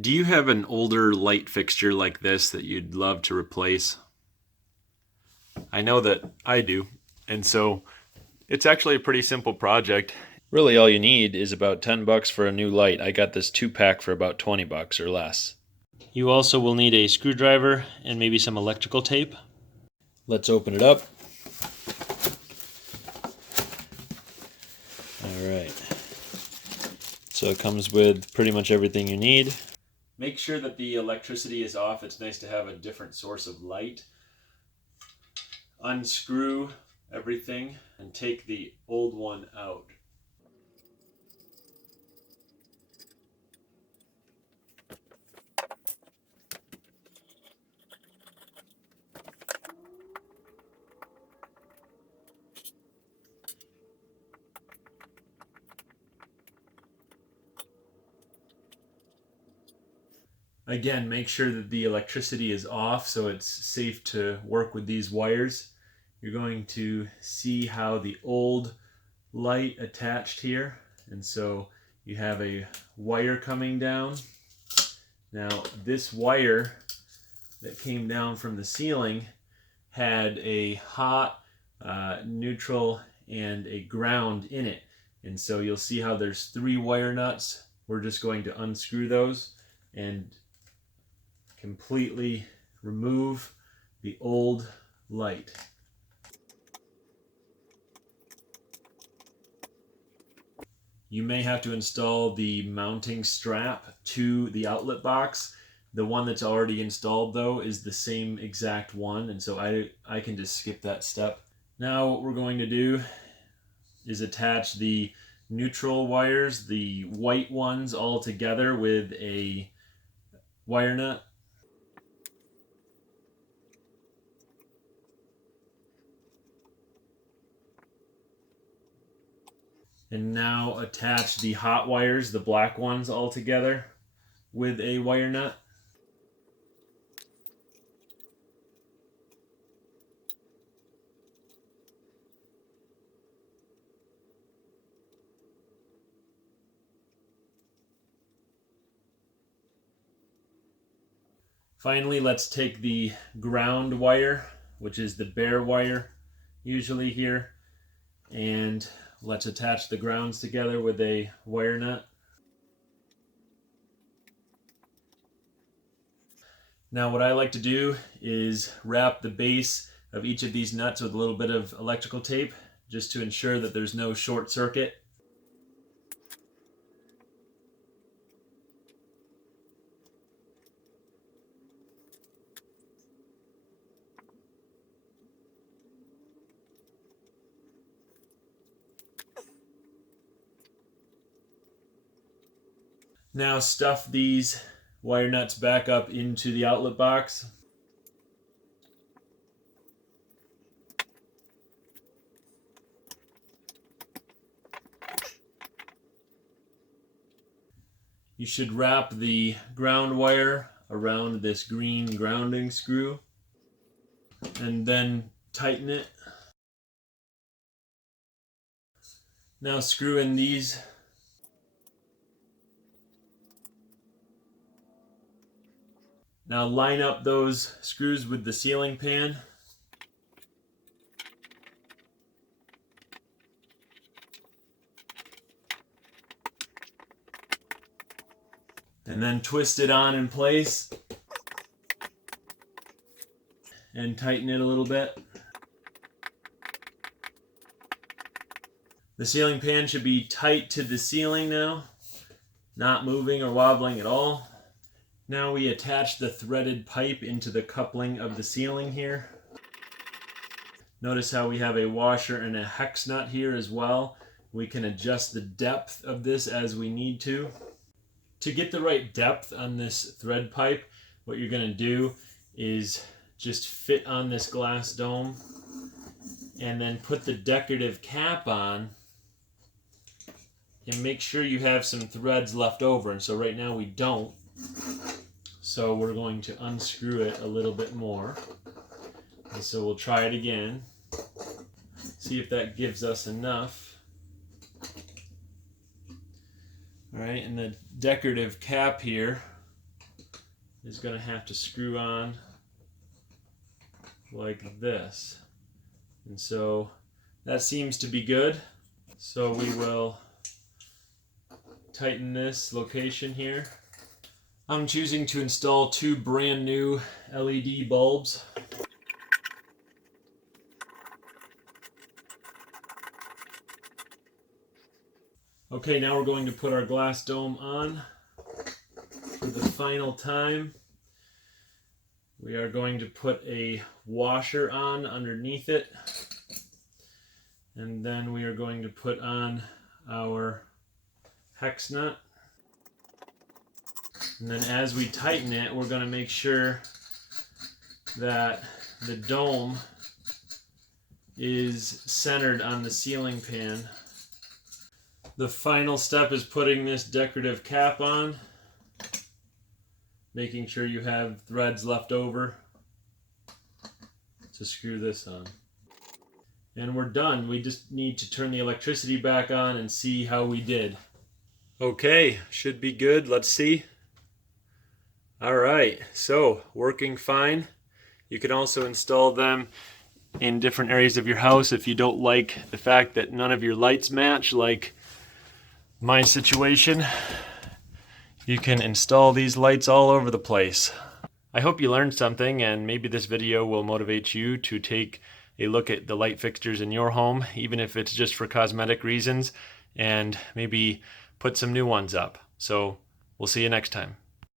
Do you have an older light fixture like this that you'd love to replace? I know that I do. And so it's actually a pretty simple project. Really, all you need is about 10 bucks for a new light. I got this 2-pack for about 20 bucks or less. You also will need a screwdriver and maybe some electrical tape. Let's open it up. All right. So it comes with pretty much everything you need. Make sure that the electricity is off. It's nice to have a different source of light. Unscrew everything and take the old one out. Again, make sure that the electricity is off so it's safe to work with these wires. You're going to see how the old light attached here, and so you have a wire coming down. Now this wire that came down from the ceiling had a hot, neutral, and a ground in it, and so you'll see how there's 3 wire nuts. We're just going to unscrew those and completely remove the old light. You may have to install the mounting strap to the outlet box. The one that's already installed though is the same exact one, and so I can just skip that step. Now what we're going to do is attach the neutral wires, the white ones, all together with a wire nut. And now attach the hot wires, the black ones, all together with a wire nut. Finally, let's take the ground wire, which is the bare wire usually here, and let's attach the grounds together with a wire nut. Now what I like to do is wrap the base of each of these nuts with a little bit of electrical tape just to ensure that there's no short circuit. Now stuff these wire nuts back up into the outlet box. You should wrap the ground wire around this green grounding screw and then tighten it. Now screw in these. Now line up those screws with the ceiling pan. And then twist it on in place and tighten it a little bit. The ceiling pan should be tight to the ceiling now, not moving or wobbling at all. Now we attach the threaded pipe into the coupling of the ceiling here. Notice how we have a washer and a hex nut here as well. We can adjust the depth of this as we need to. To get the right depth on this thread pipe, what you're going to do is just fit on this glass dome and then put the decorative cap on and make sure you have some threads left over. And so right now we don't. So we're going to unscrew it a little bit more. And so we'll try it again. See if that gives us enough. All right, and the decorative cap here is going to have to screw on like this. And so that seems to be good. So we will tighten this location here. I'm choosing to install 2 brand new LED bulbs. Okay, now we're going to put our glass dome on for the final time. We are going to put a washer on underneath it, and then we are going to put on our hex nut. And then as we tighten it, we're going to make sure that the dome is centered on the ceiling pan. The final step is putting this decorative cap on, making sure you have threads left over to screw this on. And we're done. We just need to turn the electricity back on and see how we did. Okay, should be good. Let's see. All right, so working fine. You can also install them in different areas of your house if you don't like the fact that none of your lights match, like my situation. You can install these lights all over the place. I hope you learned something, and maybe this video will motivate you to take a look at the light fixtures in your home, even if it's just for cosmetic reasons, and maybe put some new ones up. So we'll see you next time.